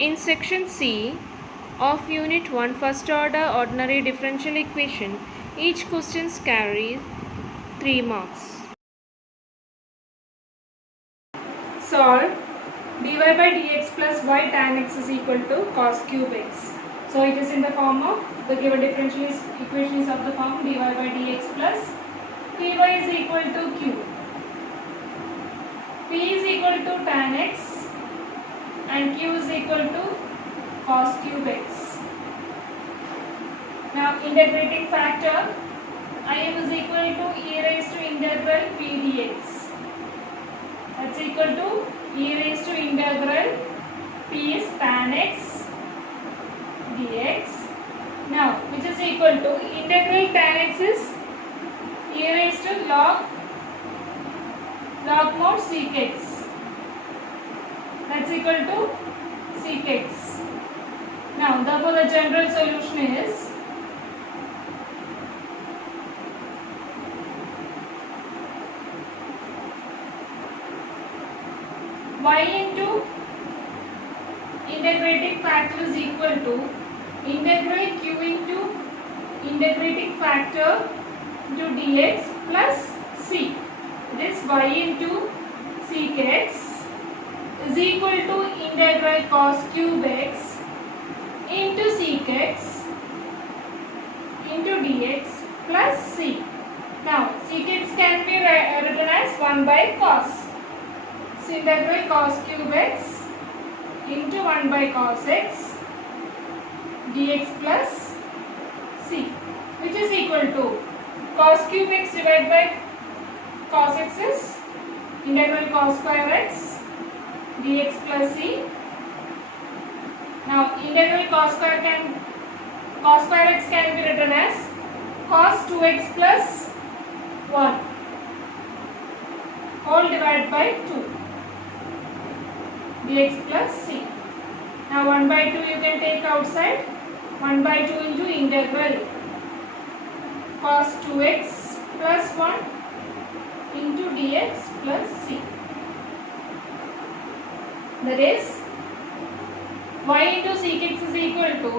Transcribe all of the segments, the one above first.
In section C of Unit 1 First Order Ordinary Differential Equation, each question carries 3 marks. Solve dy by dx plus y tan x is equal to cos cube x. So it is in the form of the given differential equation is of the form dy by dx plus py is equal to q. P is equal to tan x and q is equal to cos cube x. Now integrating factor Im is equal to e raised to integral p dx. That's equal to e raised to integral p is tan x dx. Now which is equal to integral tan x is e raised to log mod sec x. That's equal to sec x. Now therefore the general solution is y into integrating factor is equal to integral q into integrating factor into dx plus c. This y into sec x is equal to integral cos cube x into sec x into dx plus c. Now sec x can be written as 1 by cos. So integral cos cube x into 1 by cos x dx plus c, which is equal to cos cube x divided by cos x is integral cos square x dx plus c. Now integral cos square x can be written as cos 2x plus 1 whole divided by 2 dx plus c. Now 1 by 2 you can take outside. 1 by 2 into integral cos 2x plus 1 into dx plus c. That is y into sec x is equal to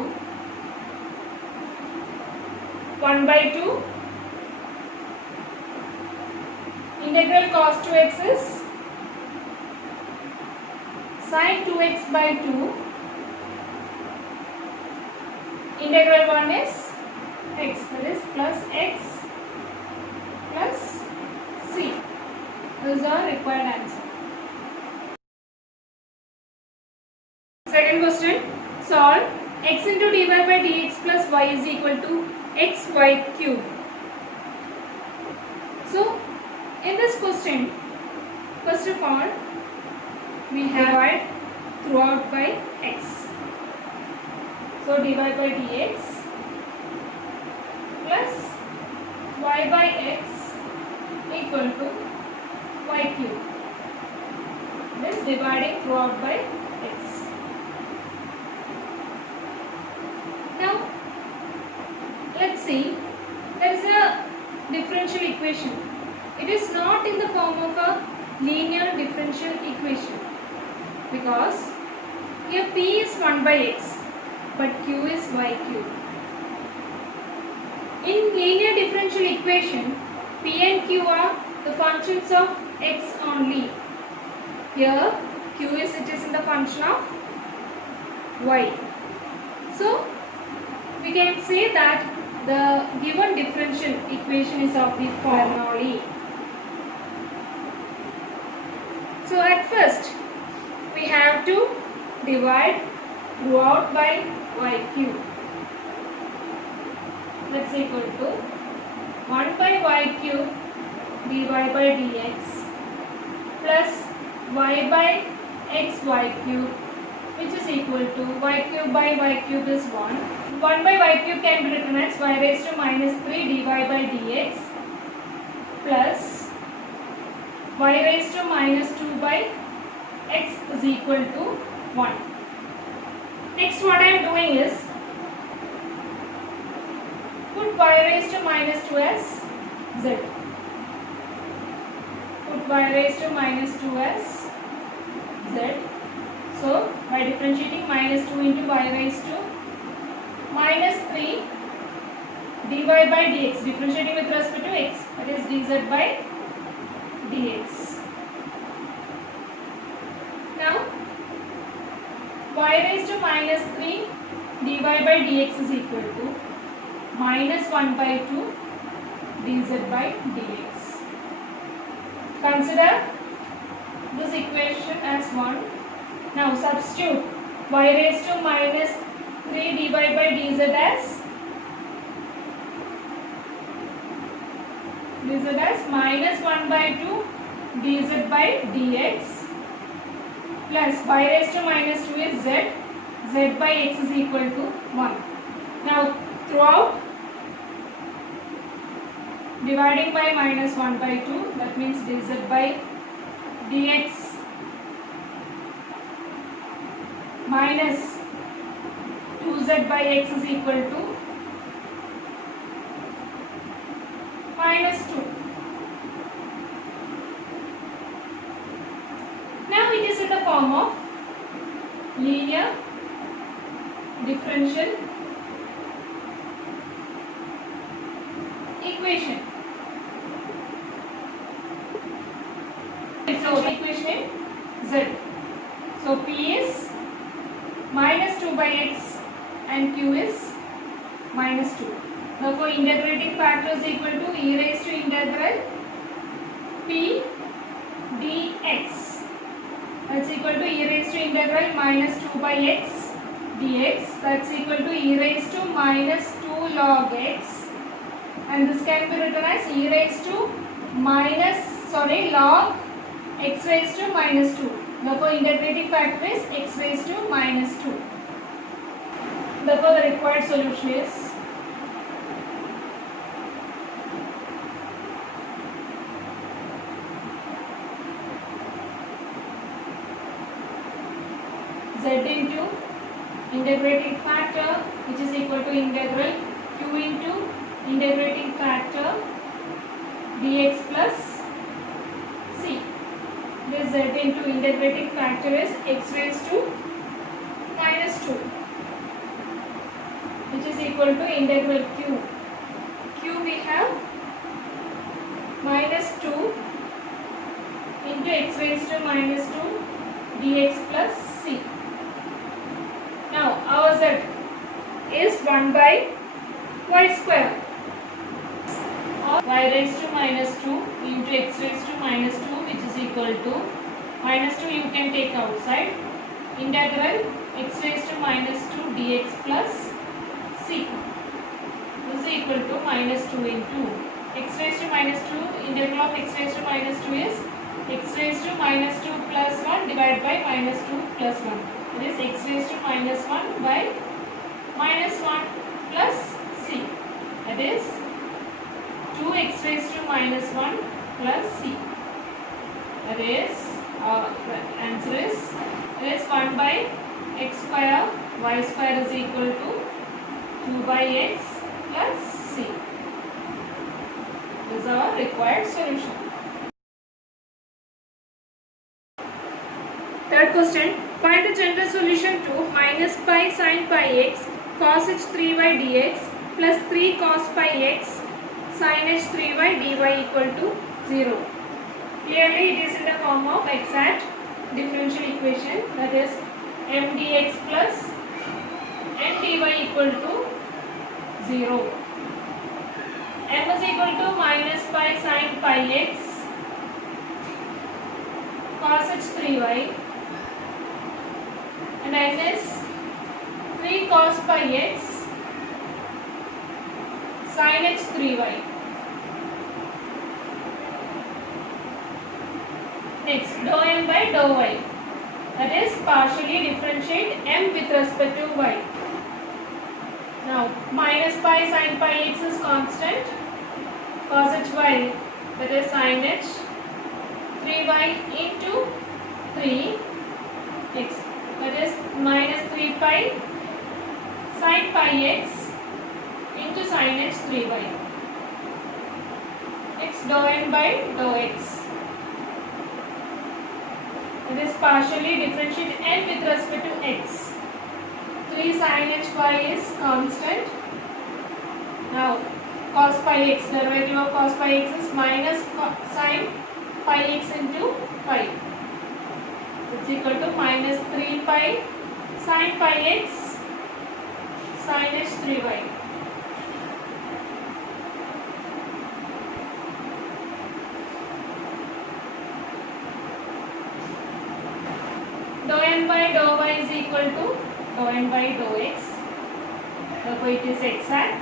1 by 2 integral cos 2x is sin 2x by 2 integral 1 is x, that is plus x plus c. This is our required answer. Second question, solve x into dy by dx plus y is equal to xy cube. So in this question, first of all we have divide throughout by x. So dy by dx plus y by x equal to y cube. This dividing throughout by x. Now let's see, there is a differential equation. It is not in the form of a linear differential equation, because here p is 1 by x but q is y cube. In linear differential equation, p and q are the functions of x only. Here q is in the function of y. So we can say that the given differential equation is of the Bernoulli. So at first we have to divide throughout by y cube. That's equal to 1 by y cube dy by dx plus y by xy cube, which is equal to y cube by y cube is 1. 1 by y cube can be written as y raised to minus 3 dy by dx plus y raised to minus 2 by x is equal to 1. Next what I am doing is put y raised to minus 2 as z. Put y raised to minus 2 as z. So by differentiating, minus 2 into y raised to minus 3 dy by dx, differentiating with respect to x, that is dz by dx. Now y raised to minus 3 dy by dx is equal to minus 1 by 2 dz by dx. Consider this equation as 1. Now substitute y raised to minus 3 dy by dz as minus 1 by 2 dz by dx plus y raised to minus 2 is z by x is equal to 1. Now throughout, dividing by minus 1 by 2, that means dz by dx minus 2z by x is equal to minus 2. Now it is in the form of linear differential equation. So equation in z. So p is minus 2 by x and q is minus 2. Therefore integrating factor is equal to e raised to integral p dx. That's equal to e raised to integral minus 2 by x dx. That's equal to e raised to minus 2 log x. And this can be written as e raised to log x raised to minus 2. Therefore integrating factor is x raised to minus 2. Therefore the required solution is z into integrating factor, which is equal to integral q into integrating factor dx plus c. This z into integrating factor is x raised to minus 2, which is equal to integral q. Q we have minus 2 into x raised to minus 2 dx plus c. Now our z is 1 by y square, or y raised to minus 2 into x raised to minus 2, which is equal to minus 2 you can take outside, integral x raised to minus 2 dx plus c. This is equal to minus 2 into x raised to minus 2, integral of x raised to minus 2 is x raised to minus 2 plus 1 divided by minus 2 plus 1. It is x raised to minus 1 by minus 1 plus c. That is 2x raised to minus 1 plus c. That is the answer is 1 by x square y square is equal to 2 by x plus c. This is our required solution. Third question, find the general solution to minus pi sin pi x cos h 3y dx plus 3 cos pi x sin h 3y dy equal to 0. Clearly it is in the form of exact differential equation, that is m dx plus n dy equal to 0. M is equal to minus pi sin pi x cos h 3y and n is 3 cos pi x sin h 3y. Next, dou m by dou y, that is partially differentiate m with respect to y. Now minus pi sin pi x is constant, cos h y, that is sin h 3y into 3x, that is minus 3 pi sin pi x into sin h 3y. Next, dou n by dou x. It is partially differentiate n with respect to x. 3 sin hy is constant. Now cos pi x, derivative of cos pi x is minus sin pi x into pi. It's equal to minus 3 pi sin pi x sin h 3y. Dou n by dou y is equal to dou n by dou x. Therefore it is exact.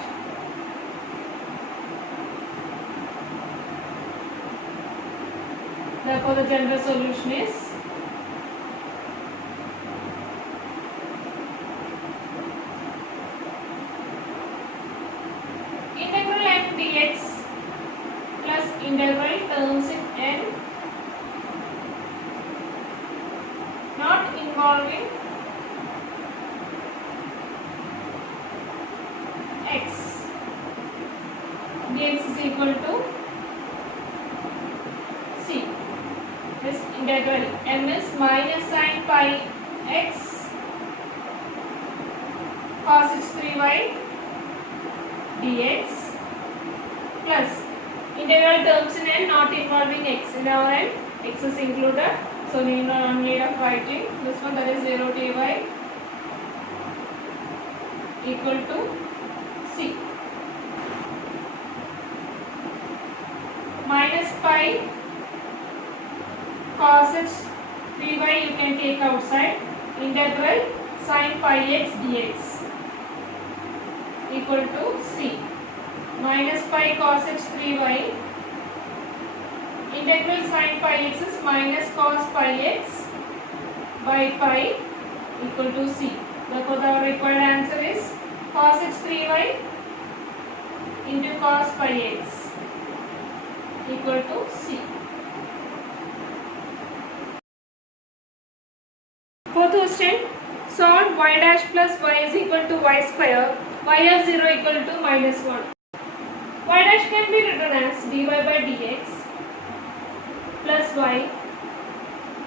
Therefore the general solution is integral n dx plus integral terms in n not involving x dx is equal to c. This integral m is minus sin pi x cos h 3y dx plus integral terms in n not involving x. In our n, x is included, so we no need of writing. This one, that is 0 dy equal to c. Minus pi cos h 3y you can take outside. Integral sin pi x dx equal to c. Minus pi cos h 3y integral sin pi x is minus cos pi x by pi equal to c. Therefore the required answer is cos h 3y into cos pi x equal to c. Fourth question, solve y dash plus y is equal to y square, y of 0 equal to minus 1. Y dash can be written as dy by dx plus y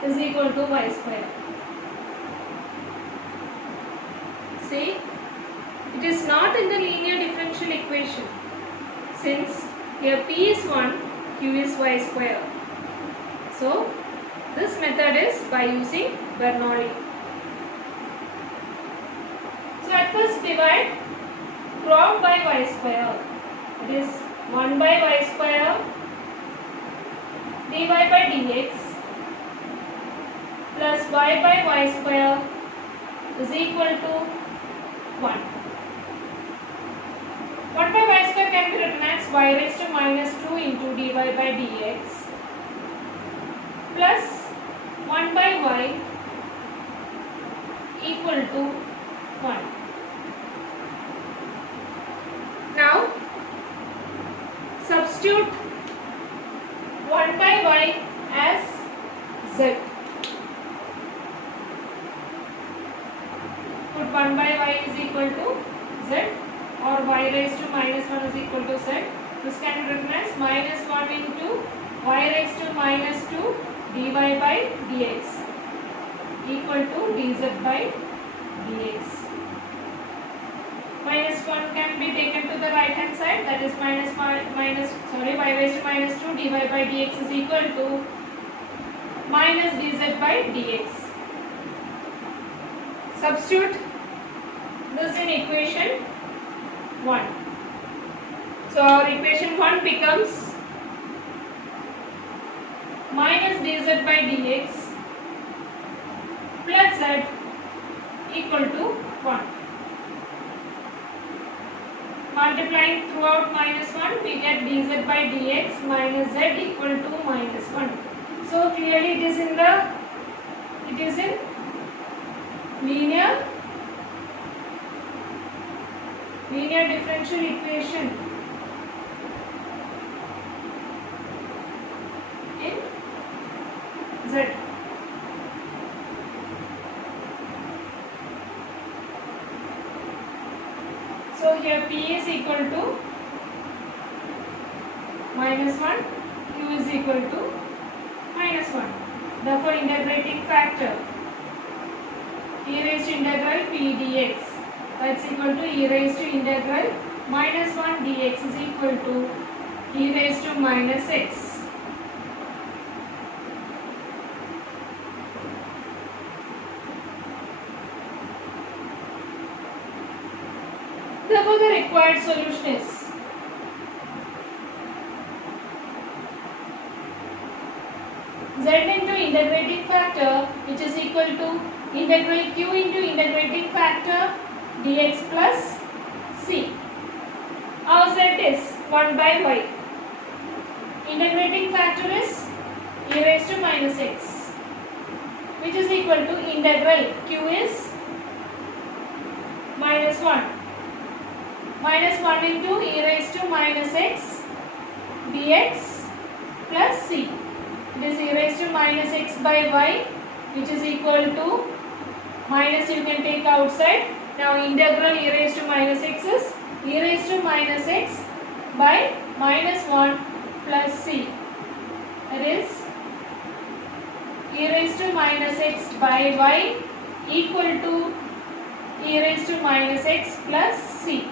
is equal to y square. See, it is not in the linear differential equation, since here p is 1, q is y square. So this method is by using Bernoulli. So at first divide drop by y square. It is 1 by y square dy by dx plus y by y square is equal to 1. 1 by y square can be written as y raised to minus 2 into dy by dx plus 1 by y equal to 1. Now substitute 1 by y as z. Put 1 by y is equal to z or y raised to minus 1 is equal to z. This can be written as minus 1 into y raised to minus 2 dy by dx equal to dz by dx. Minus 1 can be taken to the right hand side, that is y raised to minus 2 dy by dx is equal to minus dz by dx. Substitute this in equation 1. So our equation 1 becomes minus dz by dx plus z equal to 1. Multiplying throughout minus 1, we get dz by dx minus z equal to minus 1. So clearly it is in linear differential equation in z. So here p is equal to minus 1, q is equal to minus 1. Therefore, integrating factor e raised to integral p dx, that's equal to e raised to integral minus 1 dx is equal to e raised to minus x. Therefore, the required solution is z into integrating factor, which is equal to integral q into integrating factor dx plus c. Our z is 1 by y. Integrating factor is e raised to minus x, which is equal to integral q is minus 1. Minus 1 into e raised to minus x dx plus c. It is e raised to minus x by y, which is equal to minus, you can take outside. Now integral e raised to minus x is e raised to minus x by minus 1 plus c. That is e raised to minus x by y equal to e raised to minus x plus c.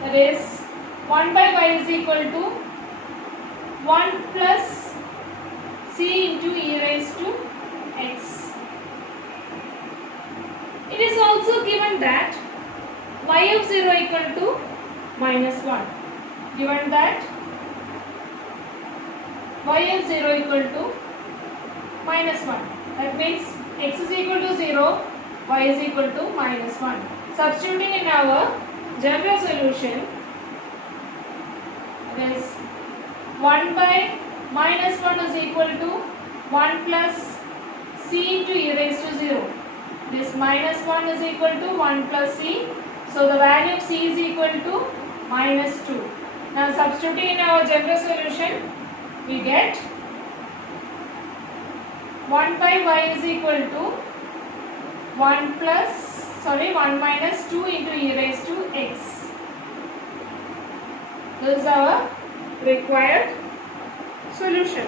That is 1 by y is equal to 1 plus c into e raised to x. It is also given that y of 0 equal to minus 1. Given that y of 0 equal to minus 1. That means x is equal to 0, y is equal to minus 1. Substituting in our general solution, it is 1 by minus 1 is equal to 1 plus c into e raised to 0. This minus 1 is equal to 1 plus c. So the value of c is equal to minus 2. Now substituting in our general solution, we get 1 by y is equal to 1 minus 2 into e raised to x. This is our required solution.